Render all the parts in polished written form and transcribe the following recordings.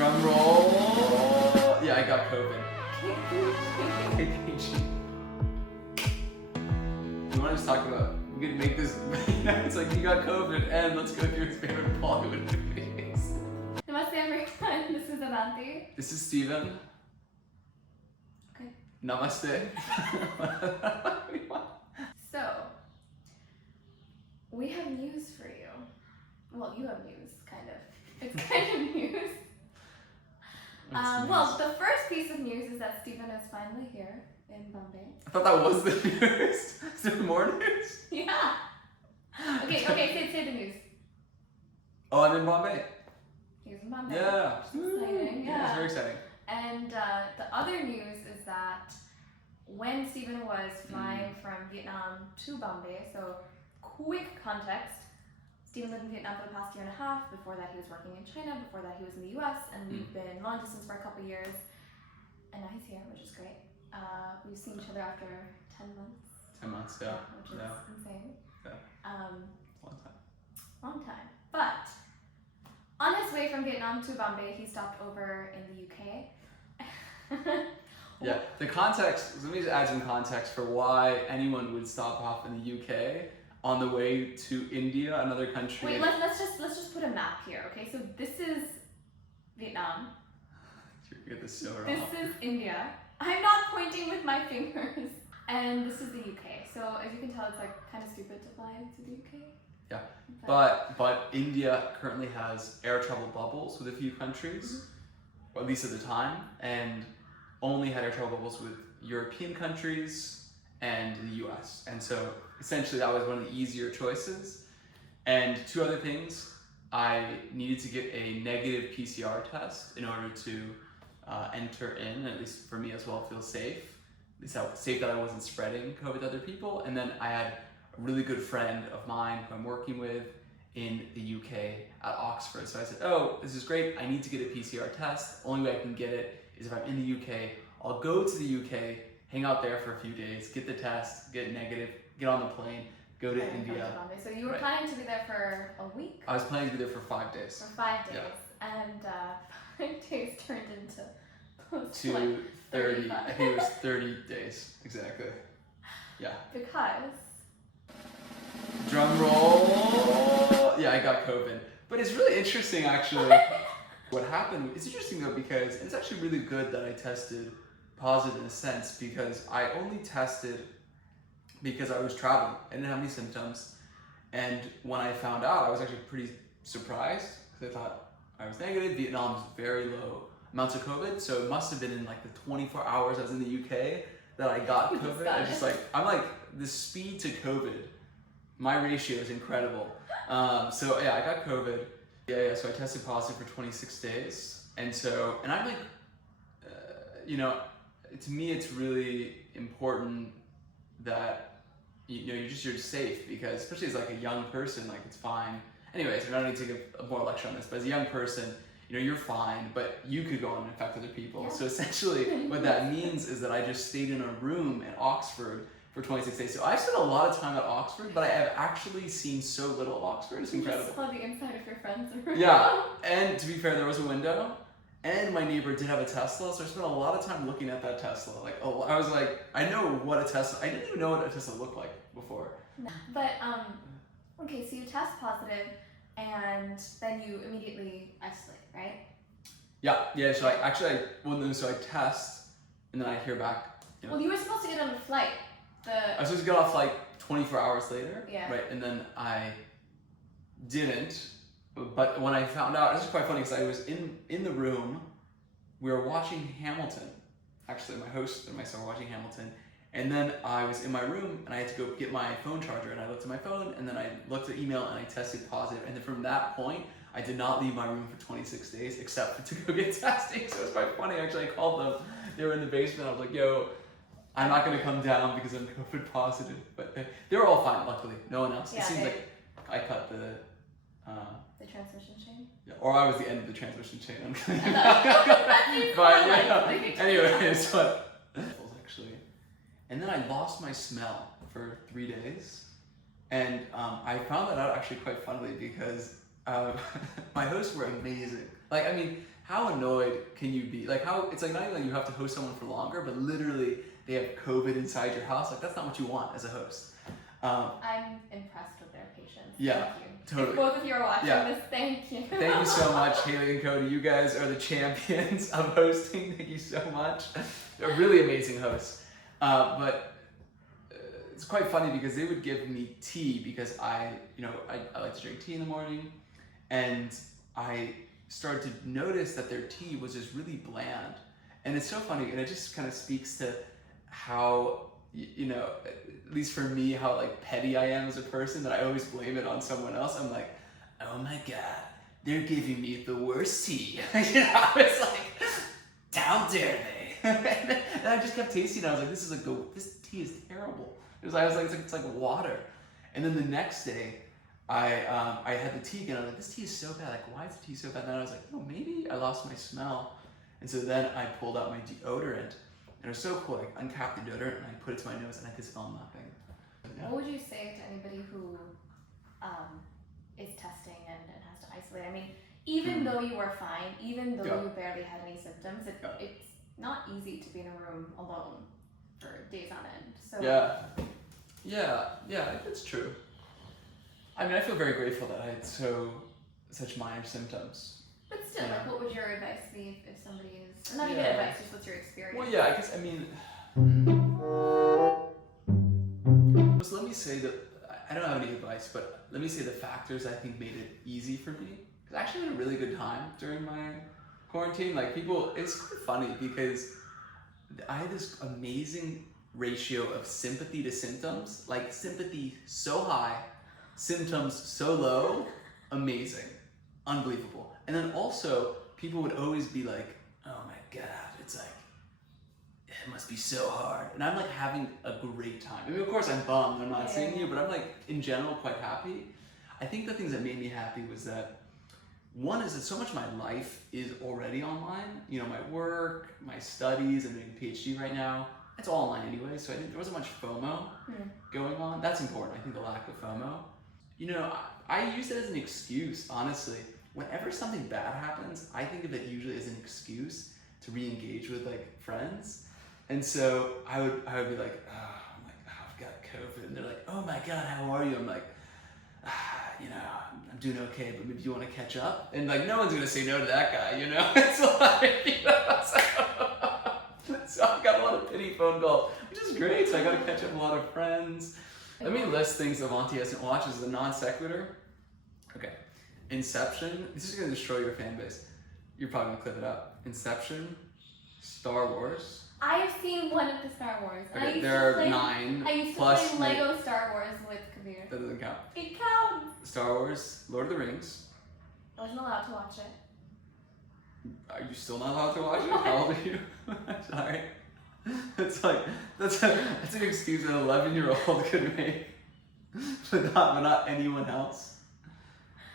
Drum roll. Yeah, I got COVID. You want to just talk about, we could make this, it's like you got COVID and let's go through his favorite Bollywood movies. Namaste everyone, this is Avanti. This is Steven. Okay. Namaste. So, we have news for you. Well, you have news, kind of. It's kind of news. Well, the first piece of news is that Steven is finally here in Bombay. I thought that was the news. Is there more news? Yeah. Okay, say the news. Oh, I'm in Bombay. He's in Bombay. Yeah. Exciting. Yeah. It's very exciting. And the other news is that when Steven was flying from Vietnam to Bombay, so quick context, Steven lived in Vietnam for the past year and a half. Before that, he was working in China. Before that, he was in the US, and we've been long distance for a couple years. And now he's here, which is great. We've seen each other after 10 months. 10 months, yeah. Which is insane. Yeah. Long time. Long time. But on his way from Vietnam to Bombay, he stopped over in the UK. Yeah, the context, let me just add some context for why anyone would stop off in the UK on the way to India, another country. Wait, let's just put a map here, okay? So this is Vietnam. You get this so wrong. This is India. I'm not pointing with my fingers. And this is the UK. So as you can tell, it's like kind of stupid to fly to the UK. Yeah, but India currently has air travel bubbles with a few countries, or at least at the time, and only had air travel bubbles with European countries and the US. And so essentially that was one of the easier choices. And two other things, I needed to get a negative PCR test in order to enter in, at least for me as well, feel safe. At least safe that I wasn't spreading COVID to other people. And then I had a really good friend of mine who I'm working with in the UK at Oxford. So I said, oh, this is great. I need to get a PCR test. Only way I can get it is if I'm in the UK. I'll go to the UK, hang out there for a few days, get the test, get negative, get on the plane, go to India. So you were planning to be there for a week? I was planning to be there for 5 days. For 5 days. Yeah. And 5 days turned into to like 30, I think it was 30 days, exactly. Yeah. Because? Drum roll. Yeah, I got COVID. But it's really interesting actually. What happened, it's interesting though because it's actually really good that I tested positive in a sense because I only tested because I was traveling. I didn't have any symptoms. And when I found out, I was actually pretty surprised because I thought I was negative. Vietnam is very low amounts of COVID, so it must have been in like the 24 hours I was in the UK that I got COVID. I just like, I'm like, the speed to COVID, my ratio is incredible. So yeah, I got COVID. Yeah, so I tested positive for 26 days. And I'm like, you know, to me it's really important that, you're safe because especially as like a young person, like it's fine. Anyways, I don't need to give a more lecture on this, but as a young person, you're fine, but you could go and infect other people. Yeah. So essentially what that means is that I just stayed in a room at Oxford for 26 days. So I spent a lot of time at Oxford, but I have actually seen so little of Oxford. It's incredible. You just saw the inside of your friend's room. Yeah, and to be fair, there was a window, and my neighbor did have a Tesla, so I spent a lot of time looking at that Tesla. Like, oh, I was like, I know what a Tesla, I didn't even know what a Tesla looked like before. But, okay, so you test positive, and then you immediately isolate, right? Yeah, so I test, and then I hear back. Well, you were supposed to get on a flight. I was supposed to get off like 24 hours later, yeah. Right? And then I didn't. But when I found out, this is quite funny because I was in the room. We were watching Hamilton. Actually, my host and myself were watching Hamilton. And then I was in my room and I had to go get my phone charger. And I looked at my phone and then I looked at email and I tested positive. And then from that point, I did not leave my room for 26 days except to go get testing. So it's quite funny. Actually, I called them. They were in the basement. I was like, yo, I'm not going to come down because I'm COVID positive. But they were all fine, luckily. No one else. Yeah, it seems like I cut the transmission chain? Yeah, or I was the end of the transmission chain. I'm kidding. But yeah. Anyways, but actually. And then I lost my smell for 3 days. And I found that out actually quite funnily because my hosts were amazing. Like, I mean, how annoyed can you be? Like how it's like not even like you have to host someone for longer, but literally they have COVID inside your house. Like that's not what you want as a host. I'm impressed with their patience. Yeah, Thank you. totally. If both of you are watching Yeah. this, thank you. Thank you so much, Haley and Cody. You guys are the champions of hosting. Thank you so much. They're really amazing hosts. But it's quite funny because they would give me tea because I like to drink tea in the morning, and I started to notice that their tea was just really bland. And it's so funny, and it just kind of speaks to how, at least for me, how like petty I am as a person, that I always blame it on someone else. I'm like, oh my God, they're giving me the worst tea. It's like, how dare they? And I just kept tasting it. I was like, this tea is terrible. I was like, it's like water. And then the next day, I had the tea again. I was like, this tea is so bad. Like, why is the tea so bad? And then I was like, oh, maybe I lost my smell. And so then I pulled out my deodorant. And it was so cool. I uncapped the deodorant and I put it to my nose and I could smell nothing. Yeah. What would you say to anybody who is testing and has to isolate? I mean, even though you were fine, even though you barely had any symptoms, it's not easy to be in a room alone for days on end. So Yeah, that's true. I mean, I feel very grateful that I had such minor symptoms. But still, like, what would your advice be if somebody is, or not even advice, just what's your experience? Well, yeah, I guess, I mean, so let me say that, I don't have any advice, but let me say the factors I think made it easy for me. Because I actually had a really good time during my quarantine. Like it's quite funny because I had this amazing ratio of sympathy to symptoms. Like sympathy so high, symptoms so low, amazing, unbelievable. And then also people would always be like, oh my God, it's like, it must be so hard. And I'm like having a great time. I mean, of course I'm bummed, I'm not seeing you, but I'm like in general quite happy. I think the things that made me happy was that one is that so much of my life is already online. My work, my studies, I'm doing a PhD right now. It's all online anyway, so I think there wasn't much FOMO going on. That's important, I think, the lack of FOMO. I use it as an excuse, honestly. Whenever something bad happens, I think of it usually as an excuse to re-engage with like friends. And so I would be like, I've got COVID. And they're like, oh my God, how are you? I'm like, I'm doing okay, but maybe you want to catch up? And like, no one's going to say no to that guy, It's like, so I got a lot of pity phone calls, which is great. So I got to catch up with a lot of friends. Let me list things Avanti hasn't watched as a non sequitur. Okay. Inception. This is going to destroy your fan base. You're probably going to clip it up. Inception. Star Wars. I have seen one of the Star Wars. Okay, there are 9. I used to plus play Lego Star Wars with Kabir. That doesn't count. It counts! Star Wars, Lord of the Rings. I wasn't allowed to watch it. Are you still not allowed to watch it? How old are you? Sorry. It's like, that's an excuse an 11-year-old could make. But not anyone else.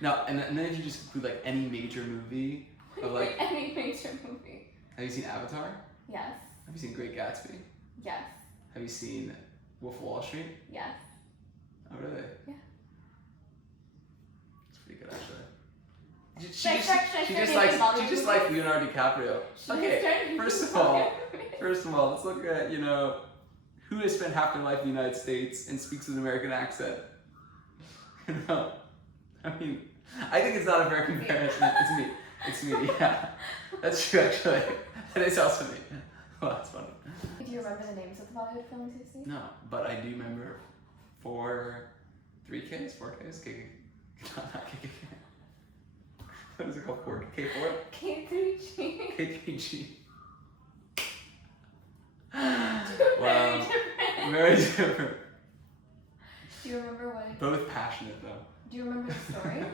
Now, and then if you just include like any major movie of like... Any major movie. Have you seen Avatar? Yes. Have you seen Great Gatsby? Yes. Have you seen Wolf of Wall Street? Yes. Oh, really? Yeah. It's pretty good, actually. She just liked Leonardo DiCaprio. Okay, first of all, let's look at, who has spent half their life in the United States and speaks with an American accent. I mean, I think it's not a fair comparison. It's me, yeah. That's true, actually. That is also me. Well, that's funny. Do you remember the names of the Bollywood films you've seen? No, but I do remember 3Ks, 4Ks, not KKK. What is it called? K4? K3G. K3G. Very Wow. different. Very different. Do you remember what it... Both passionate, though. Do you remember the story?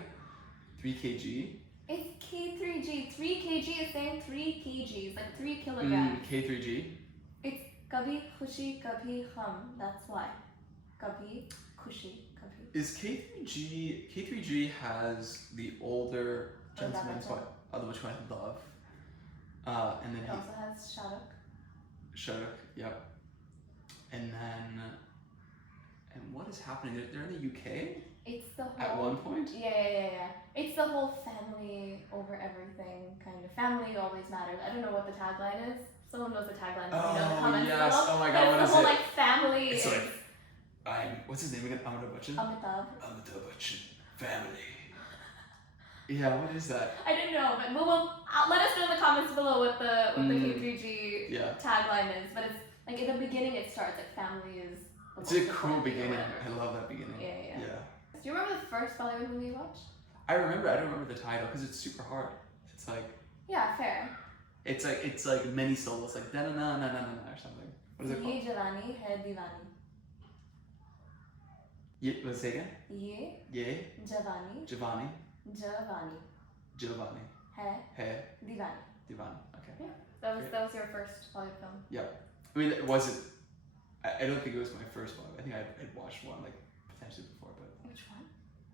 3kg? It's K3G. 3kg is saying 3 kgs, like 3 kilograms. K3G? It's Kabhi Khushi Kabhi Gham. That's why. Kabhi Khushi Kabhi. Is K3G has the older gentleman, which one I love. And then It also has Shahrukh. Shahrukh, yep. And what is happening? They're in the UK? It's the whole... At one point? Yeah. It's the whole family over everything kind of family always matters. I don't know what the tagline is. Someone knows the tagline. Let me know in the Oh comments yes. below. Oh my But god, what it's is the whole it? like family. It's is like what's his name again? Amitabh Bachchan? Amitabh. Amitabh Bachchan. Family. Yeah, what is that? I don't know, but let us know in the comments below what the K3G Yeah. tagline is. But it's like in the beginning it starts like family is. the It's most a cool important thing or beginning. whatever. I love that beginning. Yeah. Yeah. Do you remember the first Bollywood movie you watched? I remember. I don't remember the title because it's super hard. It's like Yeah, fair. it's like many syllables, like da na na na na na or something. What is it Ye called? Jawani Hai Diwani. Let's say again. Ye Ye Jawani Giovanni Giovanni Hai Hey Diwani. Divani. Okay. Yeah, that was Great. your first Bollywood film. I mean, it wasn't. I don't think it was my first one. I think I'd watched one like potentially before, but Which one?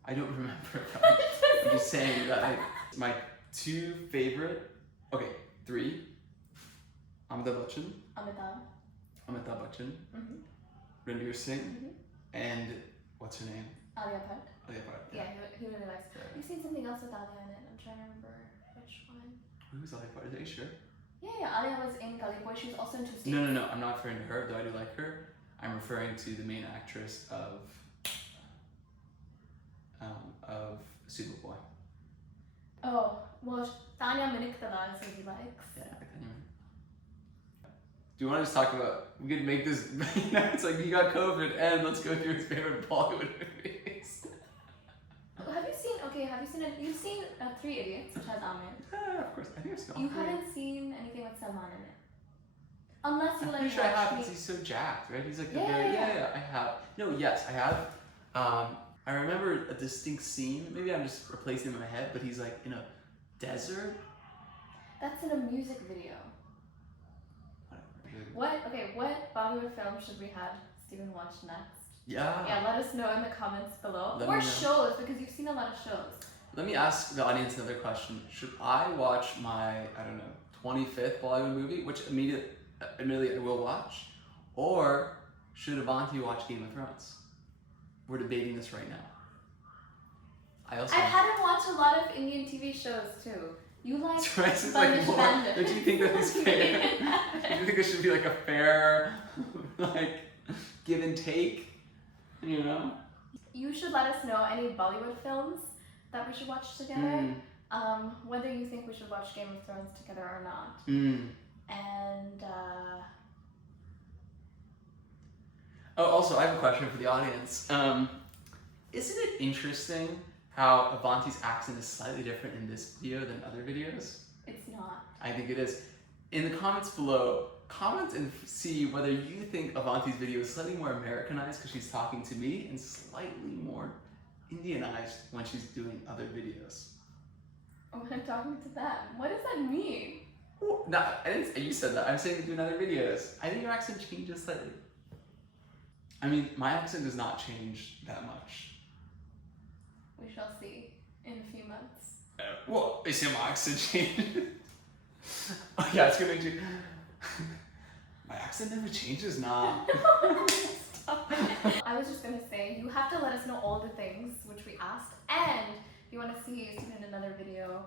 I don't remember. I'm just saying that my two favorite. Okay, three. Amitabh Bachchan. Amitabh Bachchan. Mm-hmm. Ranveer Singh. Mm-hmm. And what's her name? Alia Bhatt. Alia Bhatt. Yeah, he really likes. Yeah. You've seen something else with Alia in it. I'm trying to remember which one. Who's Alia Bhatt? Are you sure? Yeah, Alia was in Gully Boy. She was also in Two States. No. I'm not referring to her, though I do like her. I'm referring to the main actress of Superboy. Oh, well, Tanya Miniktala is who he likes. Yeah, I can remember. Do you want to just talk about? We could make this. It's like he got COVID, and let's go through his favorite Bollywood movies. Have you seen? Okay, you've seen Three Idiots, which has Aman. Of course, I think I've seen all You three. haven't seen anything with Salman in it, unless you I'm like. pretty sure I have watch because he's so jacked, right? He's like Yeah. I have. No, yes, I have. I remember a distinct scene. Maybe I'm just replacing it in my head, but he's like in a desert. That's in a music video. Whatever. What Bollywood film should we have Steven watch next? Yeah. Yeah, let us know in the comments below. Let Or me know. shows, because you've seen a lot of shows. Let me ask the audience another question. Should I watch my, 25th Bollywood movie, which admittedly I will watch, or should Avanti watch Game of Thrones? We're debating this right now. I've had him watch a lot of Indian TV shows too. You like So it's just Spanish more. Bandit. Don't you think that is fair? Do you think it should be like a fair, give and take? You know? You should let us know any Bollywood films that we should watch together. Whether you think we should watch Game of Thrones together or not. And Oh, also, I have a question for the audience. Isn't it interesting how Avanti's accent is slightly different in this video than other videos? it's not. I think it is. In the comments below, comment and see whether you think Avanti's video is slightly more Americanized because she's talking to me and slightly more Indianized when she's doing other videos. When I'm talking to them. What does that mean? Well, no, I didn't say you said that. I'm saying doing other videos. I think your accent changes slightly. I mean, my accent does not change that much. We shall see in a few months. Well, is your accent change? Oh yeah, it's gonna change. My accent never changes now. Stop it. I was just gonna say, you have to let us know all the things which we asked, and if you want to see us in another video,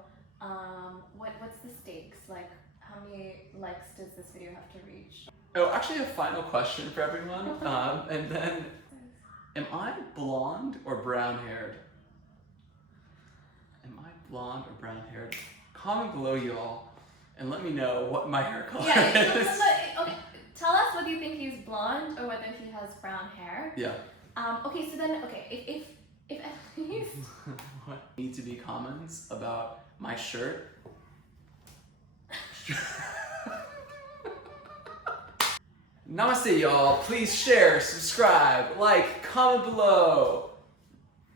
what's the stakes? Like, how many likes does this video have to reach? Oh, actually, a final question for everyone, and then, am I blonde or brown haired? Am I blonde or brown haired? Comment below, y'all, and let me know what my hair color is. Okay, tell us whether you think he's blonde or whether he has brown hair. Yeah. Okay, so then, if he's... What need to be comments about my shirt? Namaste, y'all. Please share, subscribe, like, comment below.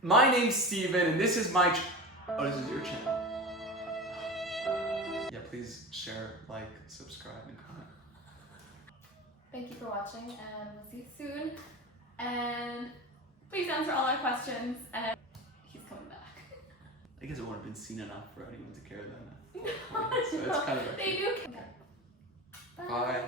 My name's Steven, and this is my. Oh, this is your channel. Yeah, please share, like, subscribe, and comment. Thank you for watching, and we'll see you soon. And please answer all our questions, and he's coming back. I guess it wouldn't have been seen enough for anyone to care then. No, So it's kind of. they do. Okay. Bye. Bye.